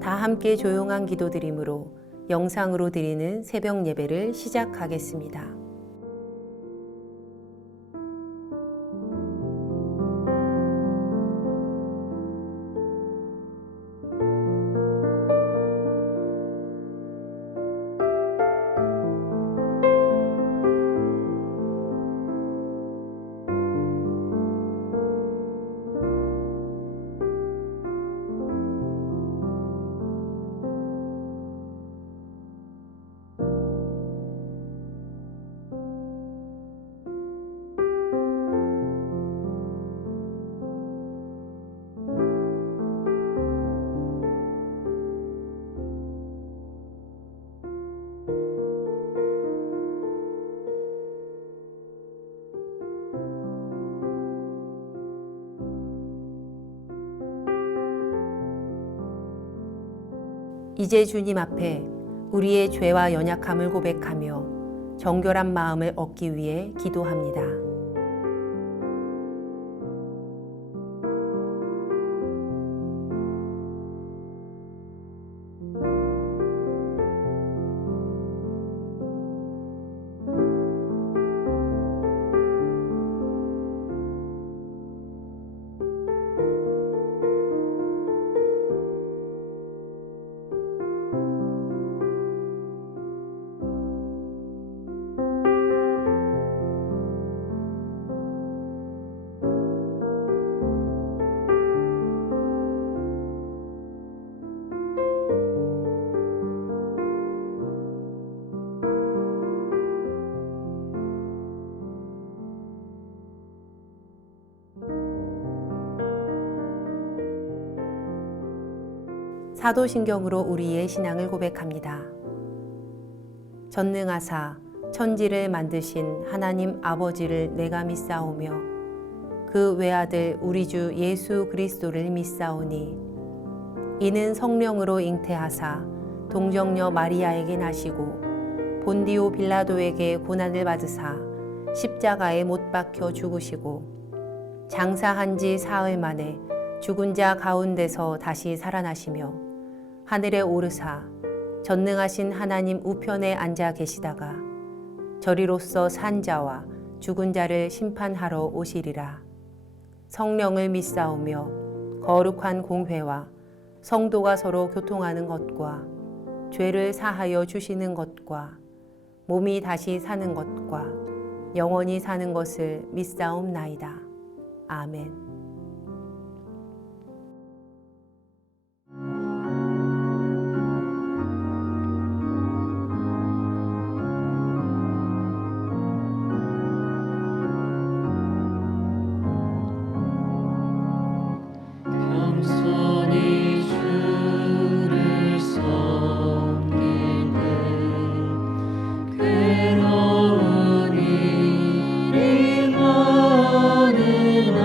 다 함께 조용한 기도드림으로 영상으로 드리는 새벽 예배를 시작하겠습니다. 이제 주님 앞에 우리의 죄와 연약함을 고백하며 정결한 마음을 얻기 위해 기도합니다. 사도신경으로 우리의 신앙을 고백합니다. 전능하사 천지를 만드신 하나님 아버지를 내가 믿사오며 그 외아들 우리 주 예수 그리스도를 믿사오니 이는 성령으로 잉태하사 동정녀 마리아에게 나시고 본디오 빌라도에게 고난을 받으사 십자가에 못 박혀 죽으시고 장사한 지 사흘 만에 죽은 자 가운데서 다시 살아나시며 하늘에 오르사 전능하신 하나님 우편에 앉아 계시다가 저리로서 산 자와 죽은 자를 심판하러 오시리라. 성령을 믿사오며 거룩한 공회와 성도가 서로 교통하는 것과 죄를 사하여 주시는 것과 몸이 다시 사는 것과 영원히 사는 것을 믿사옵나이다. 아멘. 겸손히 주를 섬기네 괴로운 일이 많으나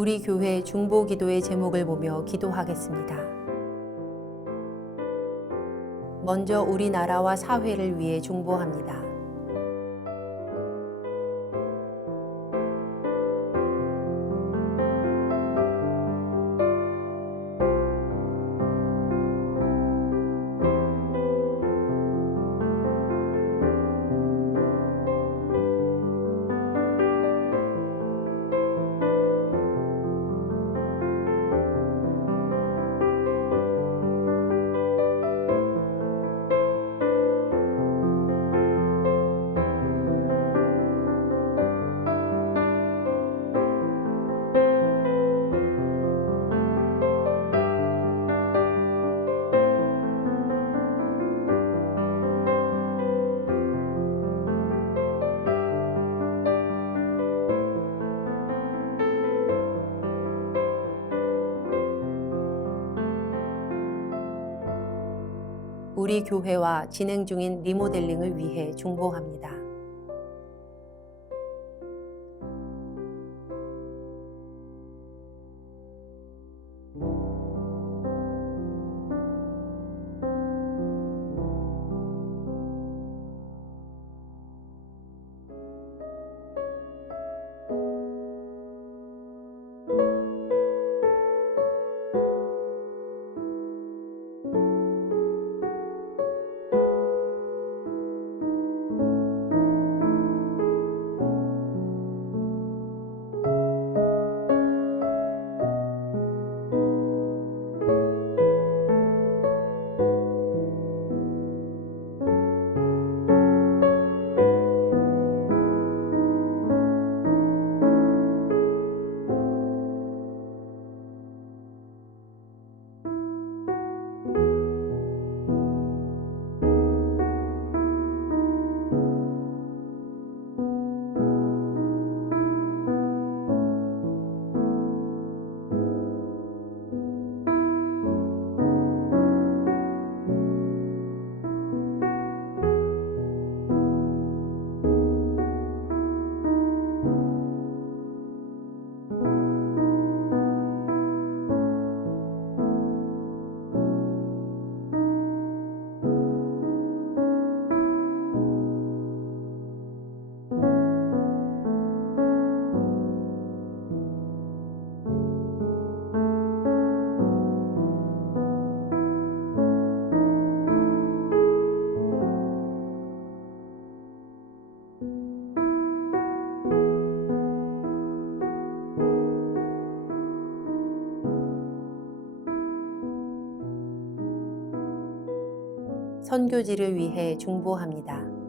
우리 교회 중보 기도의 제목을 보며 기도하겠습니다. 먼저 우리나라와 사회를 위해 중보합니다. 우리 교회와 진행 중인 리모델링을 위해 중보합니다. 선교지를 위해 중보합니다.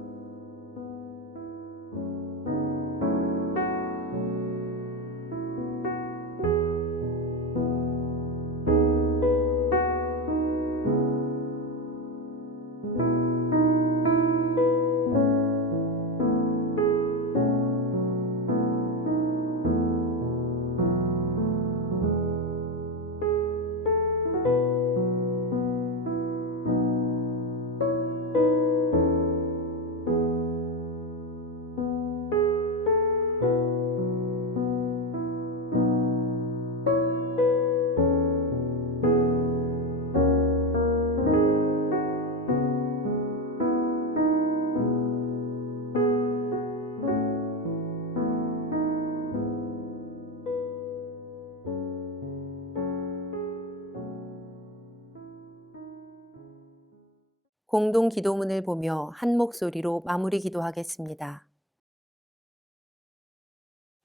공동 기도문을 보며 한 목소리로 마무리 기도하겠습니다.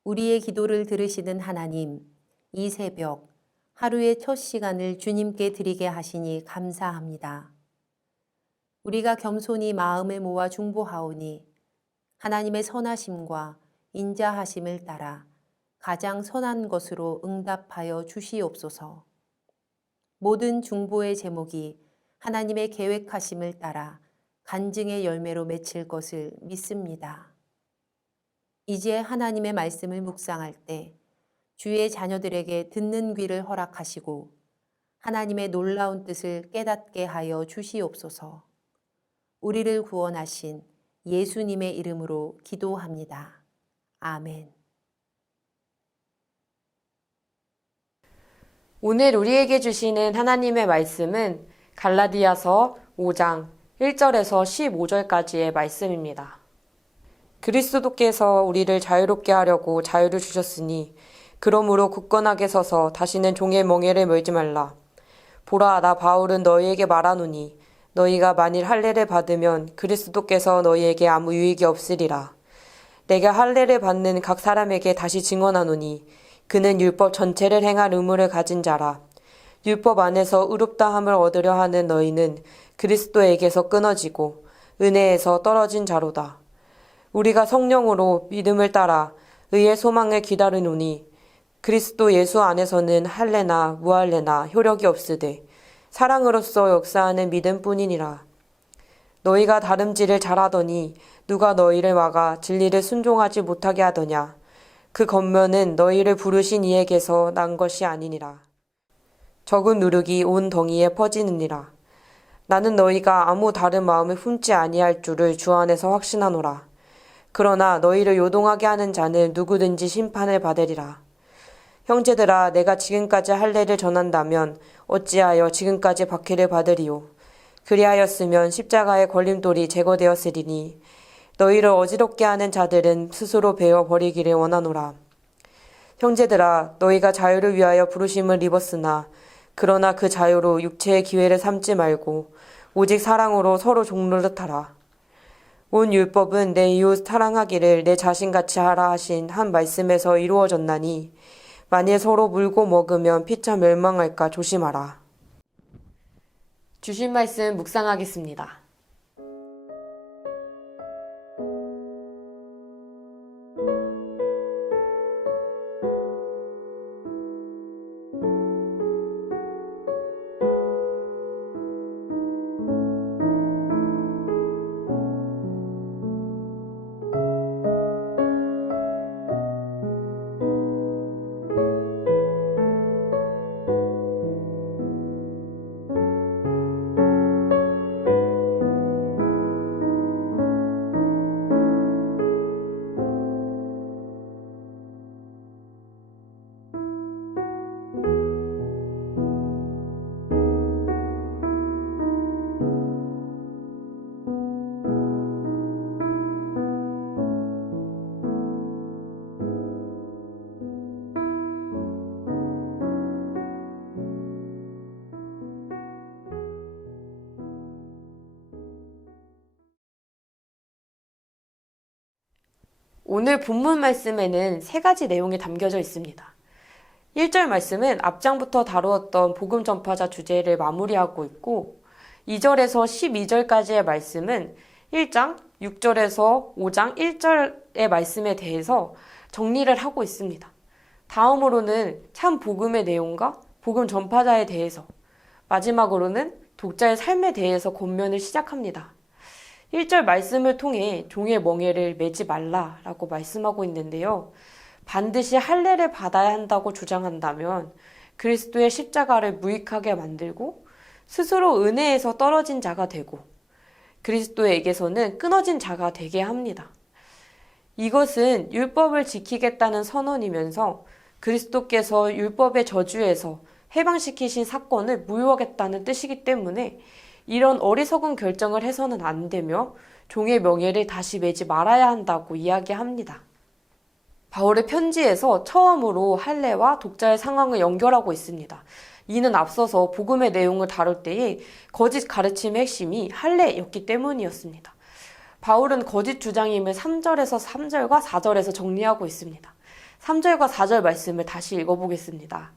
우리의 기도를 들으시는 하나님, 이 새벽 하루의 첫 시간을 주님께 드리게 하시니 감사합니다. 우리가 겸손히 마음을 모아 중보하오니 하나님의 선하심과 인자하심을 따라 가장 선한 것으로 응답하여 주시옵소서. 모든 중보의 제목이 하나님의 계획하심을 따라 간증의 열매로 맺힐 것을 믿습니다. 이제 하나님의 말씀을 묵상할 때 주의 자녀들에게 듣는 귀를 허락하시고 하나님의 놀라운 뜻을 깨닫게 하여 주시옵소서. 우리를 구원하신 예수님의 이름으로 기도합니다. 아멘. 오늘 우리에게 주시는 하나님의 말씀은 갈라디아서 5장 1절에서 15절까지의 말씀입니다. 그리스도께서 우리를 자유롭게 하려고 자유를 주셨으니 그러므로 굳건하게 서서 다시는 종의 멍에를 멀지 말라. 보라, 나 바울은 너희에게 말하노니 너희가 만일 할례를 받으면 그리스도께서 너희에게 아무 유익이 없으리라. 내가 할례를 받는 각 사람에게 다시 증언하노니 그는 율법 전체를 행할 의무를 가진 자라. 율법 안에서 의롭다함을 얻으려 하는 너희는 그리스도에게서 끊어지고 은혜에서 떨어진 자로다. 우리가 성령으로 믿음을 따라 의의 소망을 기다리노니 그리스도 예수 안에서는 할례나 무할례나 효력이 없으되 사랑으로서 역사하는 믿음뿐이니라. 너희가 다름질을 잘하더니 누가 너희를 막아 진리를 순종하지 못하게 하더냐. 그 겉면은 너희를 부르신 이에게서 난 것이 아니니라. 적은 누룩이 온 덩이에 퍼지느니라. 나는 너희가 아무 다른 마음을 품지 아니할 줄을 주 안에서 확신하노라. 그러나 너희를 요동하게 하는 자는 누구든지 심판을 받으리라. 형제들아, 내가 지금까지 할례를 전한다면 어찌하여 지금까지 박해를 받으리요. 그리하였으면 십자가의 걸림돌이 제거되었으리니 너희를 어지럽게 하는 자들은 스스로 베어 버리기를 원하노라. 형제들아, 너희가 자유를 위하여 부르심을 입었으나 그러나 그 자유로 육체의 기회를 삼지 말고 오직 사랑으로 서로 종노릇하라. 온 율법은 내 이웃 사랑하기를 내 자신같이 하라 하신 한 말씀에서 이루어졌나니 만일 서로 물고 먹으면 피차 멸망할까 조심하라. 주신 말씀 묵상하겠습니다. 오늘 본문 말씀에는 세 가지 내용이 담겨져 있습니다. 1절 말씀은 앞장부터 다루었던 복음 전파자 주제를 마무리하고 있고 2절에서 12절까지의 말씀은 1장 6절에서 5장 1절의 말씀에 대해서 정리를 하고 있습니다. 다음으로는 참 복음의 내용과 복음 전파자에 대해서, 마지막으로는 독자의 삶에 대해서 권면을 시작합니다. 1절 말씀을 통해 종의 멍에를 매지 말라라고 말씀하고 있는데요. 반드시 할례를 받아야 한다고 주장한다면 그리스도의 십자가를 무익하게 만들고 스스로 은혜에서 떨어진 자가 되고 그리스도에게서는 끊어진 자가 되게 합니다. 이것은 율법을 지키겠다는 선언이면서 그리스도께서 율법의 저주에서 해방시키신 사건을 무효하겠다는 뜻이기 때문에 이런 어리석은 결정을 해서는 안 되며 종의 명예를 다시 매지 말아야 한다고 이야기합니다. 바울의 편지에서 처음으로 할례와 독자의 상황을 연결하고 있습니다. 이는 앞서서 복음의 내용을 다룰 때에 거짓 가르침의 핵심이 할례였기 때문이었습니다. 바울은 거짓 주장임을 3절과 4절에서 정리하고 있습니다. 3절과 4절 말씀을 다시 읽어보겠습니다.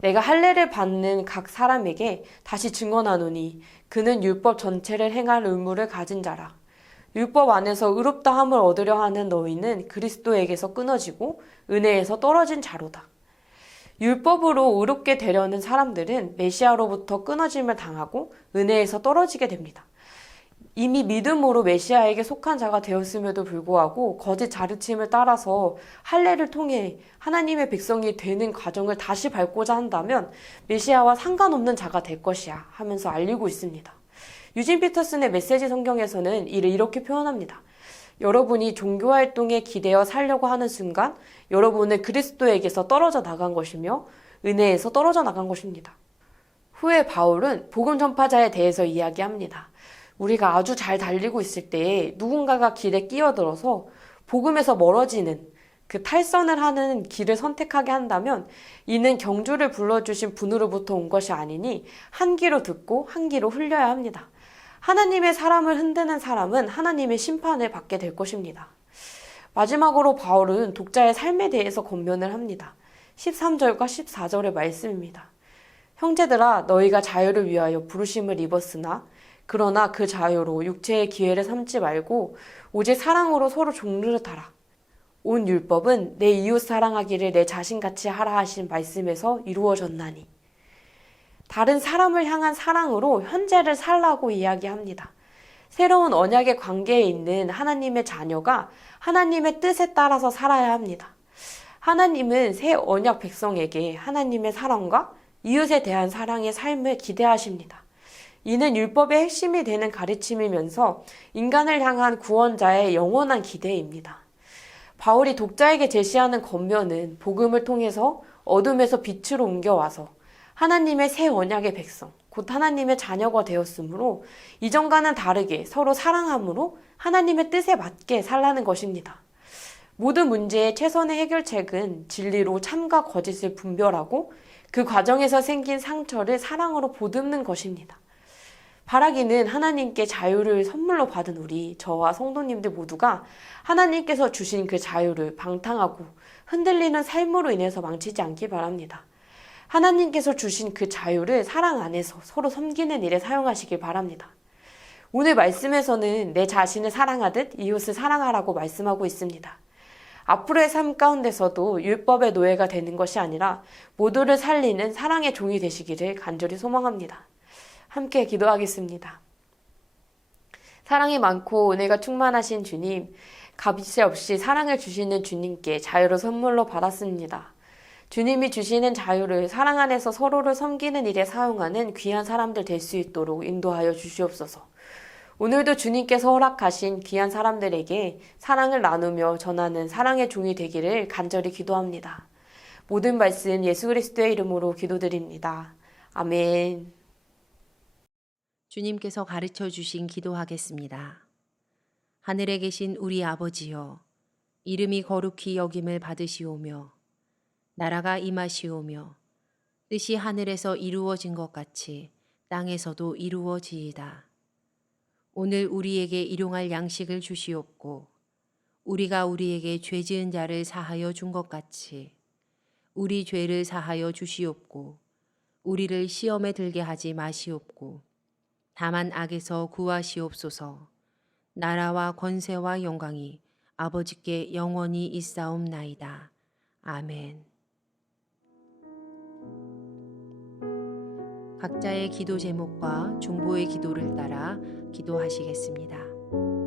내가 할례를 받는 각 사람에게 다시 증언하노니 그는 율법 전체를 행할 의무를 가진 자라. 율법 안에서 의롭다함을 얻으려 하는 너희는 그리스도에게서 끊어지고 은혜에서 떨어진 자로다. 율법으로 의롭게 되려는 사람들은 메시아로부터 끊어짐을 당하고 은혜에서 떨어지게 됩니다. 이미 믿음으로 메시아에게 속한 자가 되었음에도 불구하고 거짓 가르침을 따라서 할례를 통해 하나님의 백성이 되는 과정을 다시 밟고자 한다면 메시아와 상관없는 자가 될 것이야 하면서 알리고 있습니다. 유진 피터슨의 메시지 성경에서는 이를 이렇게 표현합니다. 여러분이 종교활동에 기대어 살려고 하는 순간 여러분은 그리스도에게서 떨어져 나간 것이며 은혜에서 떨어져 나간 것입니다. 후에 바울은 복음 전파자에 대해서 이야기합니다. 우리가 아주 잘 달리고 있을 때에 누군가가 길에 끼어들어서 복음에서 멀어지는 그 탈선을 하는 길을 선택하게 한다면 이는 경주를 불러주신 분으로부터 온 것이 아니니 한 귀로 듣고 한 귀로 흘려야 합니다. 하나님의 사람을 흔드는 사람은 하나님의 심판을 받게 될 것입니다. 마지막으로 바울은 독자의 삶에 대해서 권면을 합니다. 13절과 14절의 말씀입니다. 형제들아 너희가 자유를 위하여 부르심을 입었으나 그러나 그 자유로 육체의 기회를 삼지 말고 오직 사랑으로 서로 종노릇하라. 온 율법은 내 이웃 사랑하기를 내 자신같이 하라 하신 말씀에서 이루어졌나니. 다른 사람을 향한 사랑으로 현재를 살라고 이야기합니다. 새로운 언약의 관계에 있는 하나님의 자녀가 하나님의 뜻에 따라서 살아야 합니다. 하나님은 새 언약 백성에게 하나님의 사랑과 이웃에 대한 사랑의 삶을 기대하십니다. 이는 율법의 핵심이 되는 가르침이면서 인간을 향한 구원자의 영원한 기대입니다. 바울이 독자에게 제시하는 권면은 복음을 통해서 어둠에서 빛으로 옮겨와서 하나님의 새 언약의 백성, 곧 하나님의 자녀가 되었으므로 이전과는 다르게 서로 사랑함으로 하나님의 뜻에 맞게 살라는 것입니다. 모든 문제의 최선의 해결책은 진리로 참과 거짓을 분별하고 그 과정에서 생긴 상처를 사랑으로 보듬는 것입니다. 바라기는 하나님께 자유를 선물로 받은 우리, 저와 성도님들 모두가 하나님께서 주신 그 자유를 방탕하고 흔들리는 삶으로 인해서 망치지 않기 바랍니다. 하나님께서 주신 그 자유를 사랑 안에서 서로 섬기는 일에 사용하시길 바랍니다. 오늘 말씀에서는 내 자신을 사랑하듯 이웃을 사랑하라고 말씀하고 있습니다. 앞으로의 삶 가운데서도 율법의 노예가 되는 것이 아니라 모두를 살리는 사랑의 종이 되시기를 간절히 소망합니다. 함께 기도하겠습니다. 사랑이 많고 은혜가 충만하신 주님, 값이 없이 사랑을 주시는 주님께 자유를 선물로 받았습니다. 주님이 주시는 자유를 사랑 안에서 서로를 섬기는 일에 사용하는 귀한 사람들 될 수 있도록 인도하여 주시옵소서. 오늘도 주님께서 허락하신 귀한 사람들에게 사랑을 나누며 전하는 사랑의 종이 되기를 간절히 기도합니다. 모든 말씀 예수 그리스도의 이름으로 기도드립니다. 아멘. 주님께서 가르쳐 주신 기도하겠습니다. 하늘에 계신 우리 아버지여, 이름이 거룩히 여김을 받으시오며 나라가 임하시오며 뜻이 하늘에서 이루어진 것 같이 땅에서도 이루어지이다. 오늘 우리에게 일용할 양식을 주시옵고 우리가 우리에게 죄 지은 자를 사하여 준 것 같이 우리 죄를 사하여 주시옵고 우리를 시험에 들게 하지 마시옵고 다만 악에서 구하시옵소서. 나라와 권세와 영광이 아버지께 영원히 있사옵나이다. 아멘. 각자의 기도 제목과 중보의 기도를 따라 기도하시겠습니다.